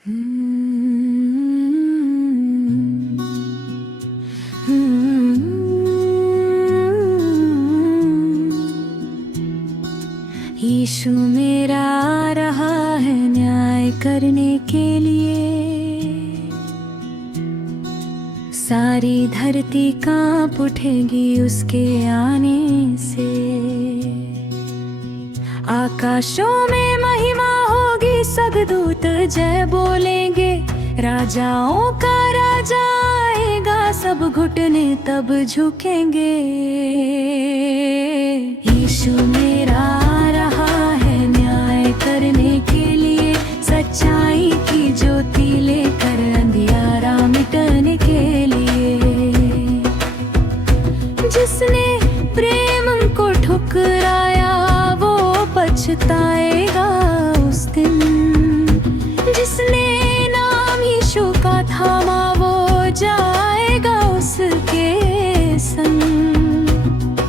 यीशु मेरा आ रहा है न्याय करने के लिए। सारी धरती कांप उठेगी उसके आने से। आकाशों में महिमा होगी, सगदूत जय बोलेंगे। राजाओं का राजा आएगा, सब घुटने तब झुकेंगे। यीशु मेरा आ रहा है न्याय करने के लिए। सच्चाई की ज्योति लेकर अंधियारा मिटाने के लिए। जिसने प्रेम को ठुकराया वो पछताएगा उस दिन। जिसने नाम यीशु का थामा वो जाएगा उसके संग।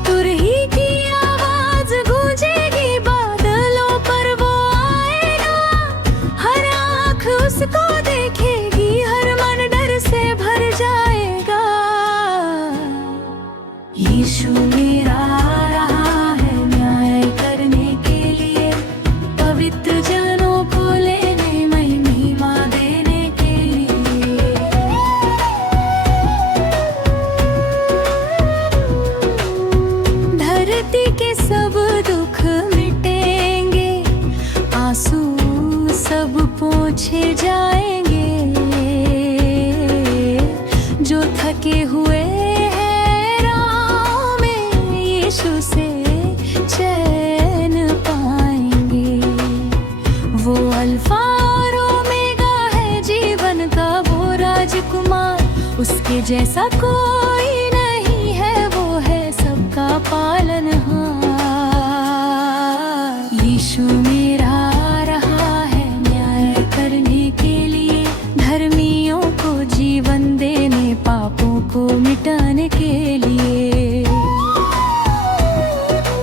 तुरही की आवाज गूंजेगी बादलों पर वो आएगा। हर आँख उसको देखेगी, हर मन डर से भर जाएगा। यीशु मेरा आ रहा है न्याय करने के लिए। पवित्र जनों को लेने महिमा देने के लिए। धरती के सब दुख मिटेंगे, आंसू सब पोंछे जाएंगे। जो थके हुए यीशु से चैन पाएंगे। वो अल्फा और ओमेगा है जीवन का वो राजकुमार। उसके जैसा कोई नहीं है, वो है सबका पालनहार। यीशु मेरा आ रहा है न्याय करने के लिए। धर्मियों को जीवन देने, पापों को मिटाने के लिए।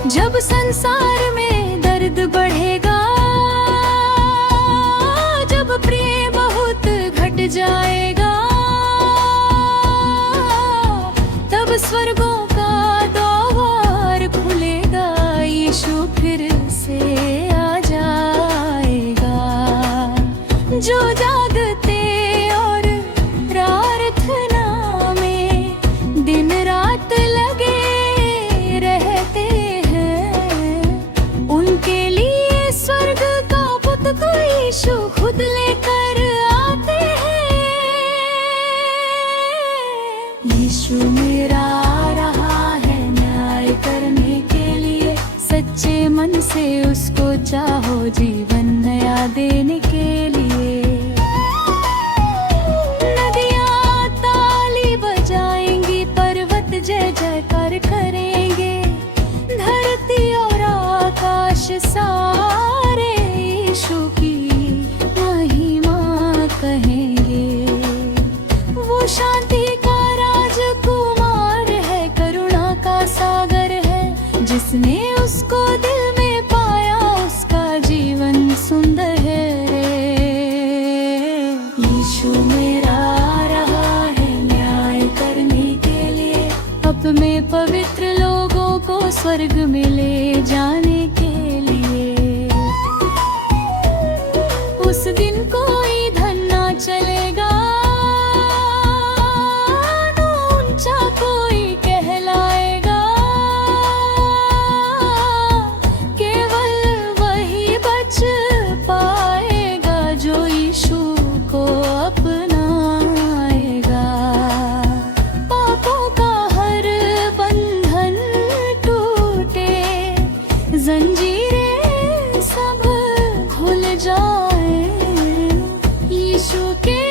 जब संसार में दर्द बढ़ेगा, जब प्रेम बहुत घट जाएगा, तब स्वर्गों का द्वार खुलेगा। यीशु फिर से आ जाएगा। जो जागते और प्रार्थना में दिन रात लगे रहते हैं, उनके लिए स्वर्ग का पुत को यीशु खुद लेकर आते हैं। यीशु मेरा आ रहा है न्याय करने के लिए। सच्चे मन से उसको चाहो, जीवन नया देने के लिए। नदियाँ ताली बजाएंगी, पर्वत जय जयकार करेंगे। धरती और आकाश सारे यीशु की महिमा कहेंगे। वो शांति का राजकुमार है, करुणा का सागर है। जिसने उसको दिल में पाया, उसका जीवन सुंदर है। यीशु मेरा आ रहा है न्याय करने के लिए। अब में पवित्र लोगों को स्वर्ग में ले जाने के लिए। उस दिन कोई धन ना चलेगा, ना ऊंचा कोई कहलाएगा। केवल वही बच पाएगा जो यीशु को अपनाएगा। पापों का हर बंधन टूटे, जंजीरें सब खुल जाए। यीशु के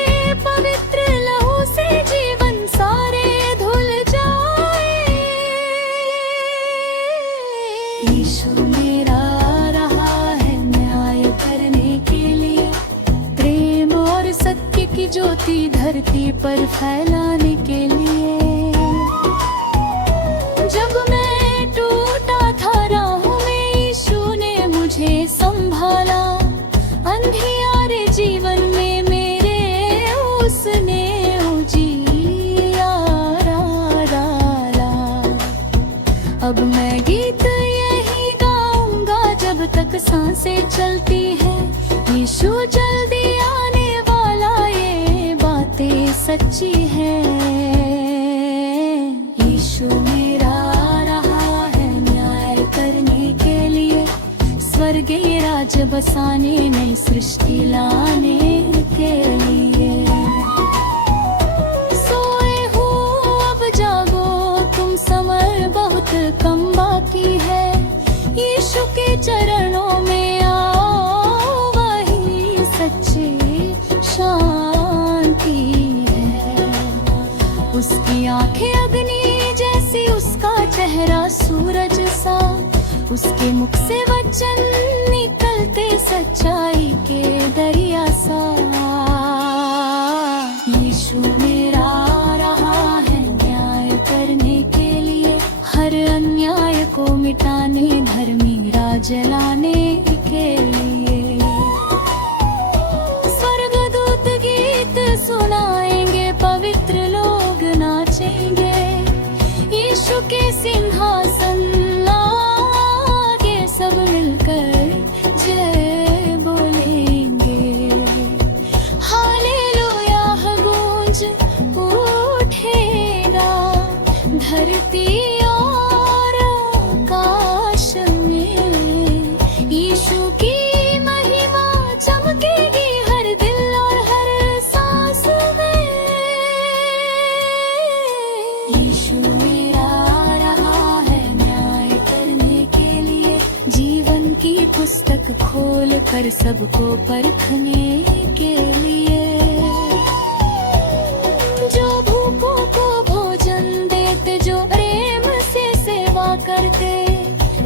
पवित्र लहू से जीवन सारे धुल जाए। यीशु मेरा आ रहा है न्याय करने के लिए। प्रेम और सत्य की ज्योति धरती पर फैलाने के लिए। जब मैं टूटा था राहों में, यीशु ने मुझे संभाला। अंधियारे जीवन में सांसें चलती है। यीशु जल्दी आने वाला, ये बातें सच्ची है। यीशु मेरा आ रहा है न्याय करने के लिए, स्वर्गीय राज्य बसाने, नई सृष्टि लाने के लिए। सोए हो अब जागो तुम, समय बहुत कम बाकी है। यीशु के चरणों में आओ, वही सच्ची शांति है। उसकी आंखें अग्नि जैसी, उसका चेहरा सूरज सा, उसके मुख से वचन निकलते सच्चाई के दरिया सा। यीशु मेरा आ रहा है न्याय करने के लिए, हर अन्याय को मिटाने, धर्मी राज लाने के लिए। स्वर्गदूत गीत सुनाएंगे, पवित्र लोग नाचेंगे। यीशु के सिंहासन सब मिलकर जय बोलेंगे। हालेलुया गूंज उठेगा, धरती और आकाश में। यीशु की महिमा चमकेगी हर दिल और हर सांस में। यीशु मेरा आ रहा है न्याय करने के लिए, जीवन की पुस्तक खोल कर सबको परखने के लिए। जो भूखों को भोजन देते, जो प्रेम से सेवा करते,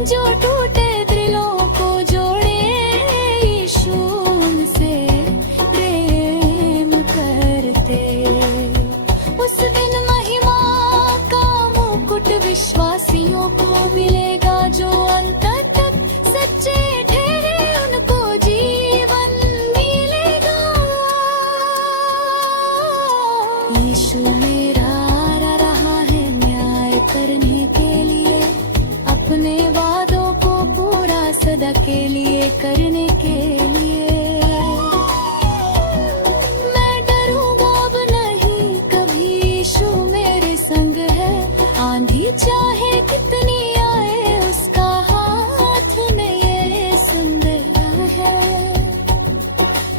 जो टूटे दिलों को जोड़े, यीशु उनसे प्रेम करते। उस दिन महिमा का मुकुट विश्वासियों को मिलेगा, जो अंत तक सच्चे ठहरे उनको जीवन मिलेगा। यीशु मेरा आ रहा है न्याय करने के लिए, अपने वादों को पूरा सदा के लिए करने के लिए। मैं डरूंगा अब नहीं कभी, यीशु मेरे संग है। आंधी चाहे कितनी आए, उसका हाथ में ये सुंदर है।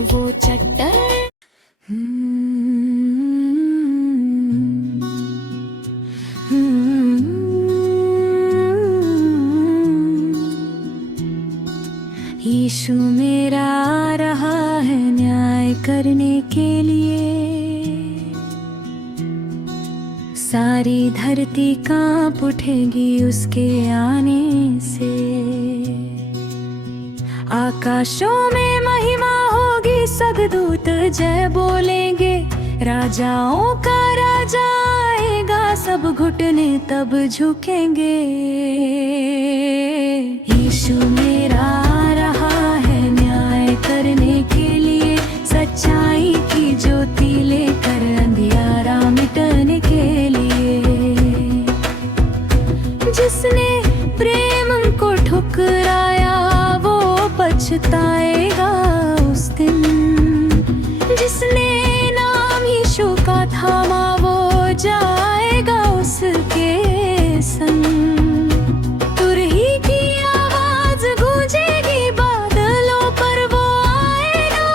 वो चट्टान यीशु मेरा आ रहा है न्याय करने के लिए, सारी धरती कांप उठेगी उसके आने से। आकाशों में महिमा होगी, सगदूत जय बोलेंगे। राजाओं का राजा आएगा, सब घुटने तब झुकेंगे। यीशु मेरा आ रहा है न्याय करने के लिए, सच्चाई की ज्योति लेकर अंधियारा मिटाने के लिए। जिसने प्रेम को ठुकराया, वो पछताएगा उस दिन। जिसने नाम यीशु का थामा, वो जाएगा उसके संग। तुरही की आवाज गूंजेगी बादलों पर, वो आएगा।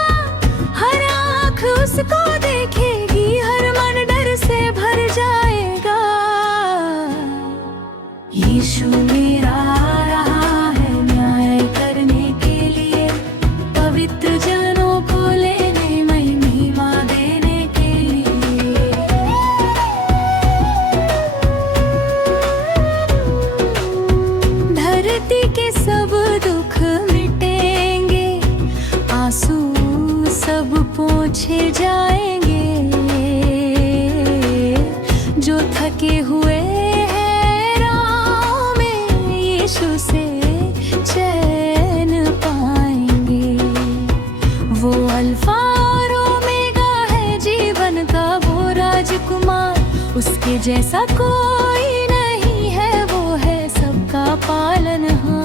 हर आँख उसको देखेगी, हर मन डर से भर जाएगा। यीशु मेरा आ रहा है न्याय करने के लिए, पवित्र जनों को लेने, महिमा देने के लिए। धरती के सब दुख मिटेंगे, आंसू सब पोंछे जाएंगे। जो थके हुए हैं राह में, यीशु से चैन पाएंगे। वो अल्फा और ओमेगा है जीवन का, वो राजकुमार, उसके जैसा कोई नहीं है। वो है सबका पालनहार।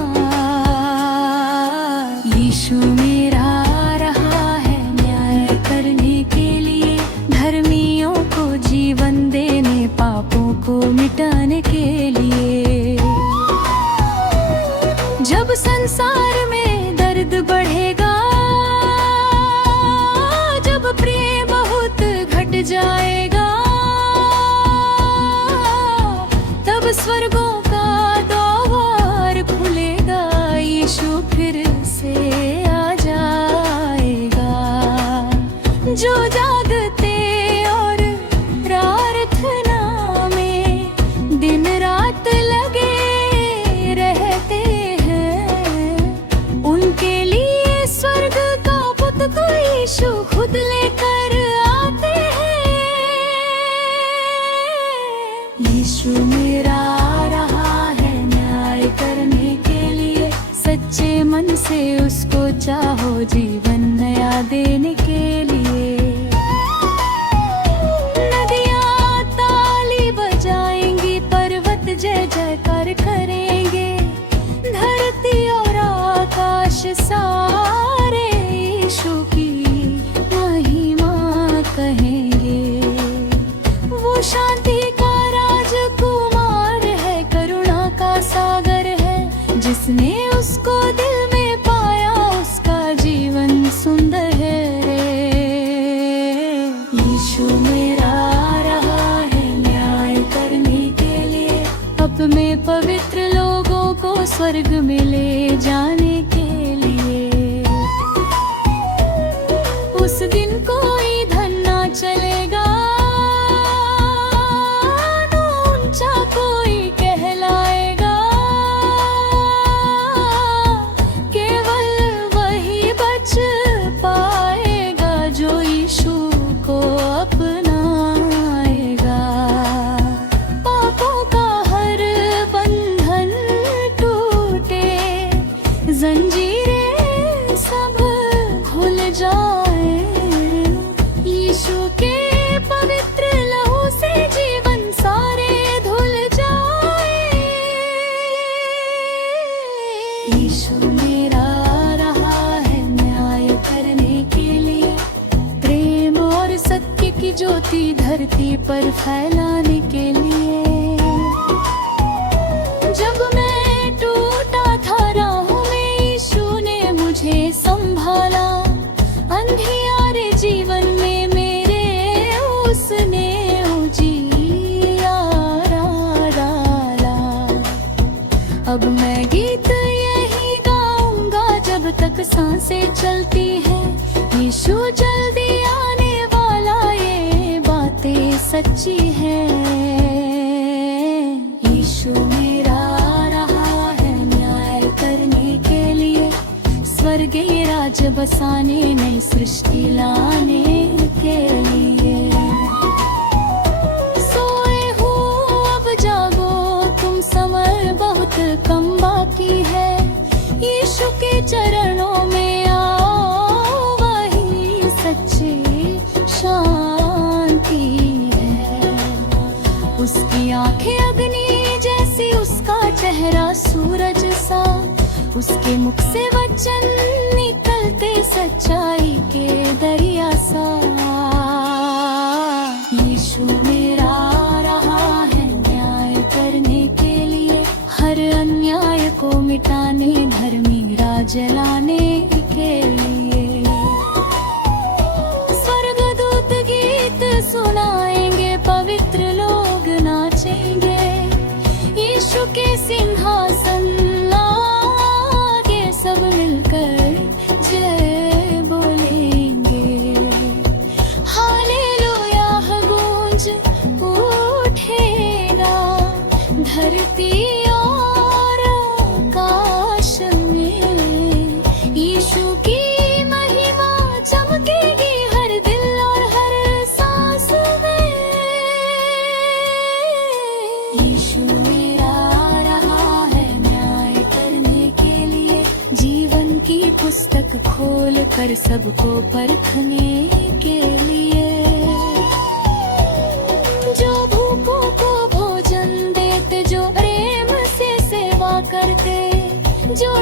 जो जागते और प्रार्थना में दिन रात लगे रहते हैं, उनके लिए स्वर्ग का पुत को यीशु खुद लेकर आते हैं। यीशु मेरा आ रहा है न्याय करने के लिए, सच्चे मन से उसको चाहो जीवन नया देने के लिए। नदियाँ ताली बजाएंगी, पर्वत जय जयकार करेंगे, धरती और आकाश सारे यीशु की महिमा कहेंगे। वो शांति का राजकुमार है, करुणा का सागर है, जिसने उसको दिल में पाया उसका जीवन सुंदर है रे। यीशु मेरा आ रहा है न्याय करने के लिए, अब में पवित्र लोगों को स्वर्ग में ले जाने के लिए। उस दिन कोई धन ना चलेगा, ना ऊंचा कोई कहलाएगा, केवल वही बच पाएगा जो यीशु को अपनाएगा। पापों का हर बंधन टूटे, जंजीरें सब खुल जाए, यीशु के पवित्र लहू से जीवन सारे धुल जाए। यीशु मेरा आ रहा है न्याय करने के लिए, प्रेम और सत्य की ज्योति धरती पर फैलाने के लिए। जब मैं टूटा था राहों में, यीशु ने मुझे संभाला, अंधियारे जीवन में मेरे उसने उजियारा डाला। अब मैं गीत यही गाऊंगा जब तक सांसें चलती है, यीशु जल्दी आने वाला, ये बातें सच्ची है। यीशु मेरा आ रहा है न्याय करने के लिए, स्वर्गीय राज्य बसाने नई सृष्टि लाने के लिए। सोए हो अब जागो तुम, समय बहुत कम बाकी है, यीशु के चरणों में आओ, वही सच्ची शांति है। उसकी आंखें अग्नि जैसी, उसका चेहरा सूरज सा, उसके मुख से वचन निकलते सच्चाई के दरिया सा। यीशु मेरा आ रहा है न्याय करने के लिए, हर अन्याय को मिटाने, धर्मी राज लाने के लिए। स्वर्गदूत गीत सुनाएंगे, पवित्र लोग नाचेंगे, यीशु के सिंहासन सब मिलकर जय बोलेंगे। हालेलुया गूंज उठेगा, धरती और आकाश में यीशु की महिमा चमकेगी, हर दिल और हर सांस में। यीशु मेरा आ रहा है न्याय करने के लिए, जीवन की पुस्तक खोल कर सबको परखने के लिए। जो भूखों को भोजन देते, जो प्रेम से सेवा करते, जो